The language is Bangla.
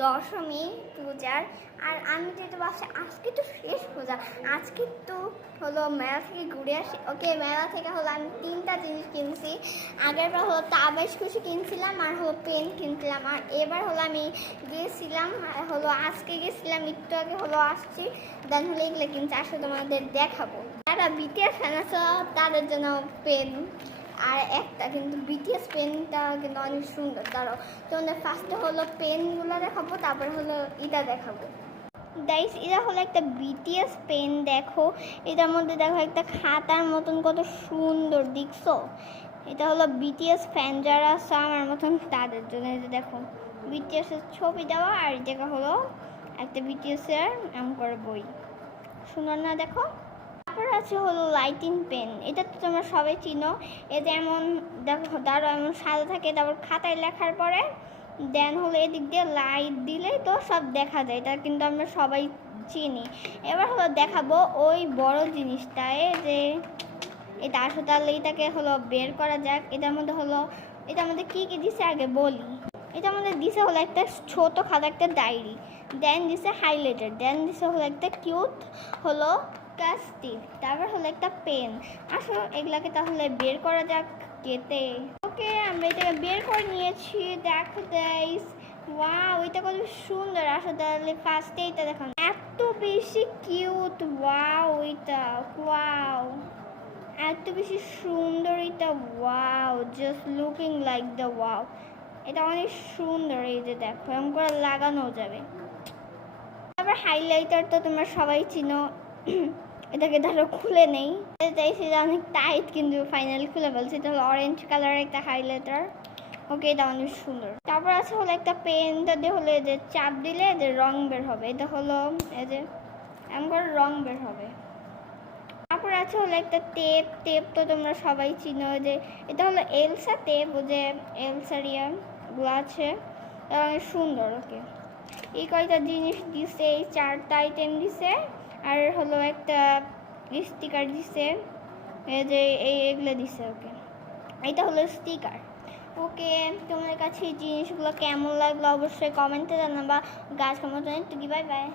দশমী পূজার। আর আমি যেহেতু বাসা আজকে তো শেষ পূজা, আজকে তো হলো মেলা থেকে ঘুরে আসি। ওকে, মেলা থেকে হলো আমি 3টা জিনিস কিনছি। আগেরবার হলো তাবিজ কুশি কিনছিলাম আর হলো পেন কিনছিলাম। আর এবার হলো আমি গিয়েছিলাম হলো আজকে গেছিলাম, একটু আগে হলো আসছি। দেন হলো এগুলো কিনছি, আসলে তোমাদের দেখাবো। যারা বিটিএস ফ্যান আছে তাদের জন্য পেন আর একটা, কিন্তু বিটিএস পেনটা কিন্তু অনেক সুন্দর। দাঁড়াও, তোমাদের ফার্স্টে হলো পেনগুলো দেখাবো, তারপর হলো এটা দেখাবো। গাইস, এটা হলো একটা বিটিএস পেন। দেখো এটার মধ্যে দেখো একটা খাতার মতন, কত সুন্দর দেখছো। এটা হলো বিটিএস ফ্যান যারা আছে আমার মতন তাদের জন্য। এই যে দেখো বিটিএস এর ছবি দেওয়া, আর এটা হলো একটা বিটিএস এর নাম করে বই। সুন্দর না? দেখো। তারপর আছে হলো লাইটিং পেন। এটা তো তোমরা সবাই চিনো। এ যেমন দেখো দাঁড়ো এমন সাদা থাকে, তারপর খাতায় লেখার পরে দেন হলো এদিক দিয়ে লাইট দিলে তো সব দেখা যায়। এটা কিন্তু আমরা সবাই চিনি। এবার হলো দেখাবো ওই বড় জিনিসটা, যে এটা আসলে তাহলে এটাকে হলো বের করা যাক। এটার মধ্যে কী কী দিছে আগে বলি। এটার মধ্যে দিছে হলো একটা ছোট খাতা, একটা ডায়েরি, দেন দিছে হাইলাইটার, দেন দিছে হলো একটা কিউট হলো কাস্টিক, তারপর হলো একটা পেন। আসলে এগুলাকে তাহলে বের করা যাক কেটে। ওকে, আমরা এটাকে বের করে নিয়েছি। দেখো গাইস, ওয়াও এটা কত সুন্দর। আসলে তাহলে ফার্স্টে এটা দেখো, এত বেশি কিউট। ওয়াও এটা, ওয়াও এত বেশি সুন্দর এটা। Wow, just looking like the wow. এটা অনেক সুন্দর। এই যে দেখো এরকম করে লাগানো যাবে। তারপর হাইলাইটার তো তোমরা সবাই চিনো। এটাকে ধরো খুলে নেই, চাইছি যে অনেক টাইট, কিন্তু ফাইনালি খুলে ফেলছি। এটা হলো অরেঞ্জ কালারের একটা হাইলাইটার। ওকে, এটা অনেক সুন্দর। তারপর আছে হলো একটা পেনটা দিয়ে হলো যে চাপ দিলে যে রং বের হবে। এটা হলো এই যে এমন করে রং বের হবে। তারপর আছে হলো একটা টেপ। টেপ তো তোমরা সবাই চিনো, যে এটা হলো এলসা টেপ, যে এলসারিয়াগুলো আছে। এটা অনেক সুন্দর। ওকে, এই কয়টা জিনিস দিছে, এই 4টা আইটেম দিছে। আর হলো একটা স্টিকার দিছে, এই যে এগুলো দিছে। ওকে, এটা হলো স্টিকার। ওকে, তোমাদের কাছে এই জিনিসগুলো কেমন লাগলো অবশ্যই কমেন্টে জানাবা। গাছ কেমন, বাই বাই।